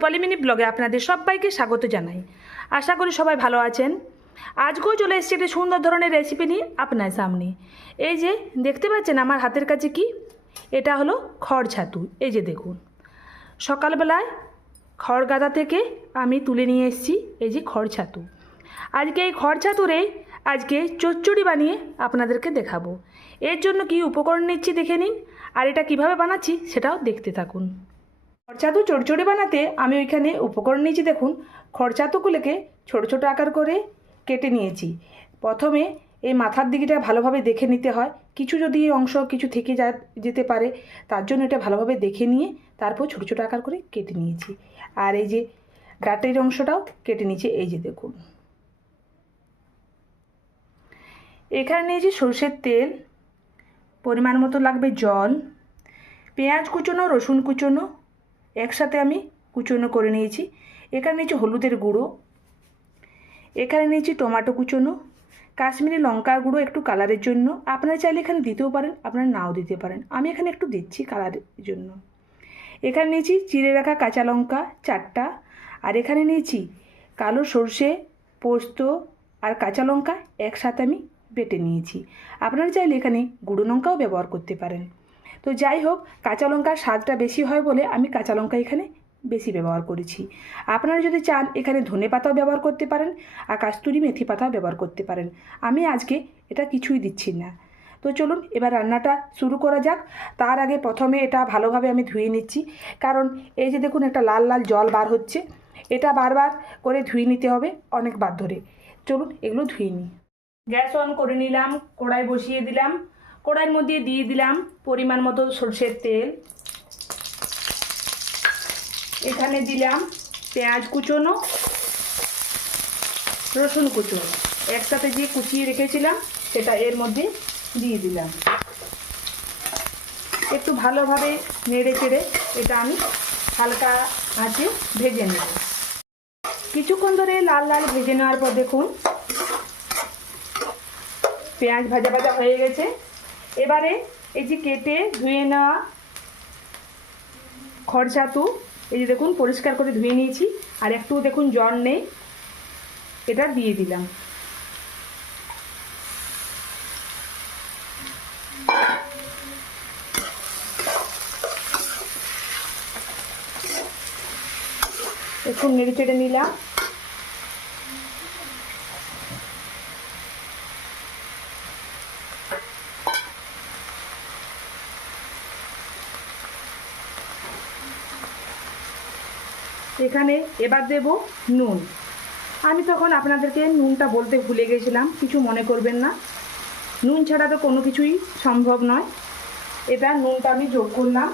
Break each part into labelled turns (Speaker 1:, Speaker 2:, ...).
Speaker 1: রূপালী mini ব্লগে আপনাদের সবাইকে স্বাগত জানাই। আশা করি সবাই ভালো আছেন। আজকেও চলে এসেছি একটি সুন্দর ধরনের রেসিপি নিয়ে আপনার সামনে। এই যে, দেখতে পাচ্ছেন আমার হাতের কাছে কি? এটা হলো খড় ছাতু। এই যে দেখুন। সকালবেলায় খড় গাদা থেকে আমি তুলে নিয়ে এসেছি এই যে খড় ছাতু। আজকে এই খড় ছাতুরে আজকে চচ্চড়ি বানিয়ে আপনাদেরকে দেখাবো। এর জন্য কি উপকরণ নিচ্ছি দেখে নিন। আর এটা কীভাবে বানাচ্ছি সেটাও দেখতে থাকুন। খরচাতু চড়চড়ি বানাতে আমি ওইখানে উপকরণ নিয়েছি, দেখুন। খরচা খরচাতুগুলোকে ছোট ছোট আকার করে কেটে নিয়েছি। প্রথমে এই মাথার দিকটা ভালোভাবে দেখে নিতে হয়। কিছু যদি অংশ কিছু থেকে যা যেতে পারে, তার জন্য এটা ভালোভাবে দেখে নিয়ে তারপর ছোট ছোট আকার করে কেটে নিয়েছি। আর এই যে গাটের অংশটাও কেটে নিয়েছি, এই যে দেখুন। এখানে নিয়েছি সর্ষের তেল, পরিমাণ মতো লাগবে জল, পেঁয়াজ কুচোনো, রসুন কুচোনো একসাথে আমি কুচনো করে নিয়েছি। এখানে নিয়েছি হলুদের গুঁড়ো। এখানে নিয়েছি টমাটো কুচনো। কাশ্মীরি লঙ্কার গুঁড়ো একটু কালারের জন্য। আপনারা চাইলে এখানে দিতেও পারেন, আপনারা নাও দিতে পারেন। আমি এখানে একটু দিচ্ছি কালারের জন্য। এখানে নিয়েছি চিড়ে রাখা কাঁচা লঙ্কা চারটা। আর এখানে নিয়েছি কালো সর্ষে, পোস্ত আর কাঁচা লঙ্কা একসাথে আমি বেটে নিয়েছি। আপনারা চাইলে এখানে গুঁড়ো লঙ্কাও ব্যবহার করতে পারেন। তো যাই হোক, কাঁচা লঙ্কার স্বাদটা বেশি হয় বলে আমি কাঁচা লঙ্কা এখানে বেশি ব্যবহার করেছি। আপনারা যদি চান, এখানে ধনে পাতাও ব্যবহার করতে পারেন আর কাস্তুরি মেথি পাতাও ব্যবহার করতে পারেন। আমি আজকে এটা কিছুই দিচ্ছি না। তো চলুন, এবার রান্নাটা শুরু করা যাক। তার আগে প্রথমে এটা ভালোভাবে আমি ধুয়ে নিচ্ছি। কারণ এই যে দেখুন, একটা লাল লাল জল বার হচ্ছে। এটা বারবার করে ধুয়ে নিতে হবে অনেকবার ধরে। চলুন, এগুলো ধুয়ে নিই। গ্যাস অন করে নিলাম, কড়াই বসিয়ে দিলাম। কড়াইয়ের মধ্যে দিয়ে দিলাম পরিমাণ মতো সর্ষের তেল। এখানে দিলাম পেঁয়াজ কুচোনো, রসুন কুচোনো। একসাথে যে কুচিয়ে রেখেছিলাম, সেটা এর মধ্যে দিয়ে দিলাম। একটু ভালোভাবে নেড়ে চেড়ে এটা আমি হালকা আঁচে ভেজে নেব। কিছুক্ষণ ধরে লাল লাল ভেজে নেওয়ার পর দেখুন, পেঁয়াজ ভাজা ভাজা হয়ে গেছে। এবারে এই যে কেটে ধুয়ে নেওয়া খড়ছাতু এই যে দেখুন পরিষ্কার করে ধুয়ে নিয়েছি, আর একটু দেখুন জল নেই, এটা দিয়ে দিলাম। একটু নেড়ে চেড়ে নিলাম। এখানে এবার দেব নুন। আমি তখন আপনাদেরকে নুনটা বলতে ভুলে গেছিলাম, কিছু মনে করবেন না। নুন ছাড়া তো কোনো কিছুই সম্ভব নয়। এবার নুনটা আমি যোগ করলাম।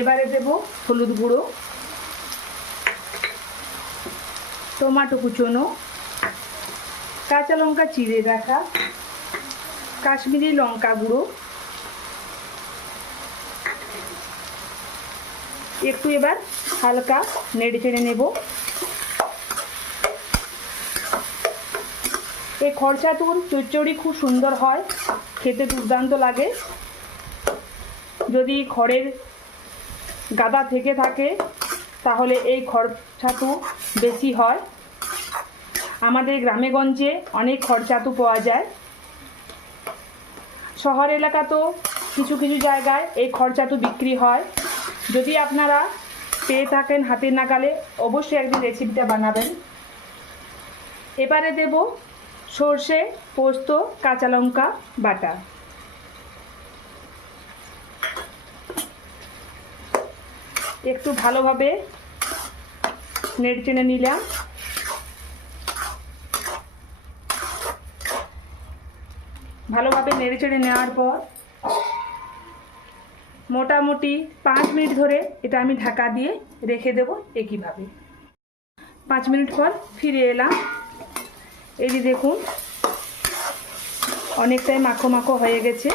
Speaker 1: এবারে দেব হলুদ গুঁড়ো, টমাটো কুচোনো, কাঁচা লঙ্কা চিড়ে রাখা, কাশ্মীরি লঙ্কা গুঁড়ো একটু এবার হালকা নেড়ে চেড়ে নেব। এই খরচাতুর চচ্চড়ি খুব সুন্দর হয়, খেতে দুর্দান্ত লাগে। যদি খড়ের গাদা থেকে থাকে, তাহলে এই খড় ছাতু বেশি হয়। আমাদের গ্রামেগঞ্জে অনেক খড়চাতু পাওয়া যায়। শহর এলাকা তো কিছু কিছু জায়গায় এই খড়চাতু বিক্রি হয়। যদি আপনারা পেয়ে থাকেন হাতের নাগালে, অবশ্যই একদিন রেসিপিটা বানাবেন। এবারে দেব সর্ষে, পোস্ত, কাঁচা লঙ্কা, বাটা। একটু ভালোভাবে নেড়ে চেড়ে নিলাম। ভালোভাবে নেড়ে চেড়ে নেওয়ার পর মোটামুটি পাঁচ মিনিট ধরে এটা আমি ঢাকা দিয়ে রেখে দেবো একইভাবে। পাঁচ মিনিট পর ফিরে এলাম। এই যে দেখুন, অনেকটাই মাখো মাখো হয়ে গেছে।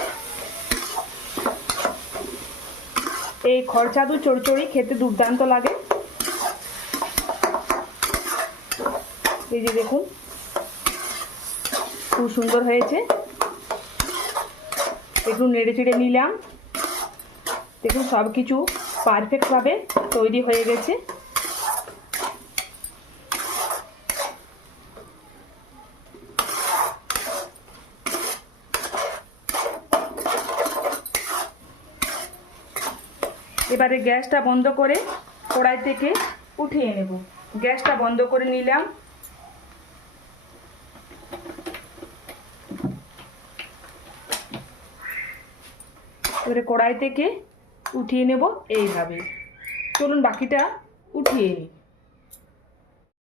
Speaker 1: এই খরচাদু চড়চড়ি খেতে দুর্দান্ত লাগে। এই যে দেখুন, খুব সুন্দর হয়েছে। একটু নেড়ে চেড়ে নিলাম। দেখুন সব কিছু পারফেক্টভাবে তৈরি হয়ে গেছে। এবারে গ্যাসটা বন্ধ করে কড়াই থেকে উঠিয়ে নেব। গ্যাসটা বন্ধ করে নিলাম। এবারে কড়াই থেকে উঠিয়ে নেব এইভাবে। চলুন বাকিটা উঠিয়ে নিই।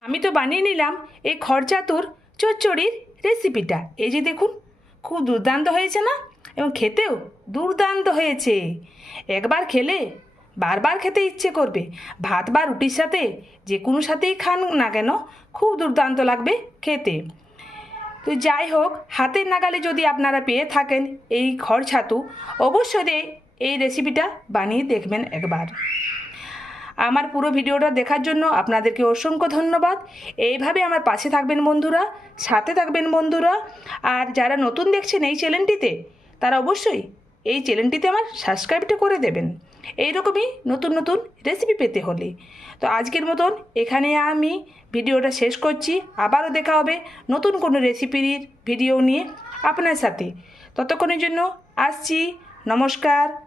Speaker 1: আমি তো বানিয়ে নিলাম এই খরচাতুর চচ্চড়ির রেসিপিটা। এই যে দেখুন, খুব দুর্দান্ত হয়েছে না? এবং খেতেও দুর্দান্ত হয়েছে। একবার খেলে বারবার খেতে ইচ্ছে করবে। ভাত বা রুটির সাথে যে কোনো সাথেই খান না কেন, খুব দুর্দান্ত লাগবে খেতে। তো যাই হোক, হাতের নাগালে যদি আপনারা পেয়ে থাকেন এই খড় ছাতু অবশ্যই এই রেসিপিটা বানিয়ে দেখবেন একবার। আমার পুরো ভিডিওটা দেখার জন্য আপনাদেরকে অসংখ্য ধন্যবাদ। এইভাবে আমার পাশে থাকবেন বন্ধুরা, সাথে থাকবেন বন্ধুরা, আর যারা নতুন দেখছেন এই চ্যানেলটিতে তারা অবশ্যই এই চ্যানেলটিতে আমার সাবস্ক্রাইবটা করে দেবেন। এইরকমই নতুন নতুন রেসিপি পেতে হলে। তো আজকের মতন এখানে আমি ভিডিওটা শেষ করছি। আবারও দেখা হবে নতুন কোনো রেসিপির ভিডিও নিয়ে আপনার সাথে। ততক্ষণের জন্য আসছি। নমস্কার।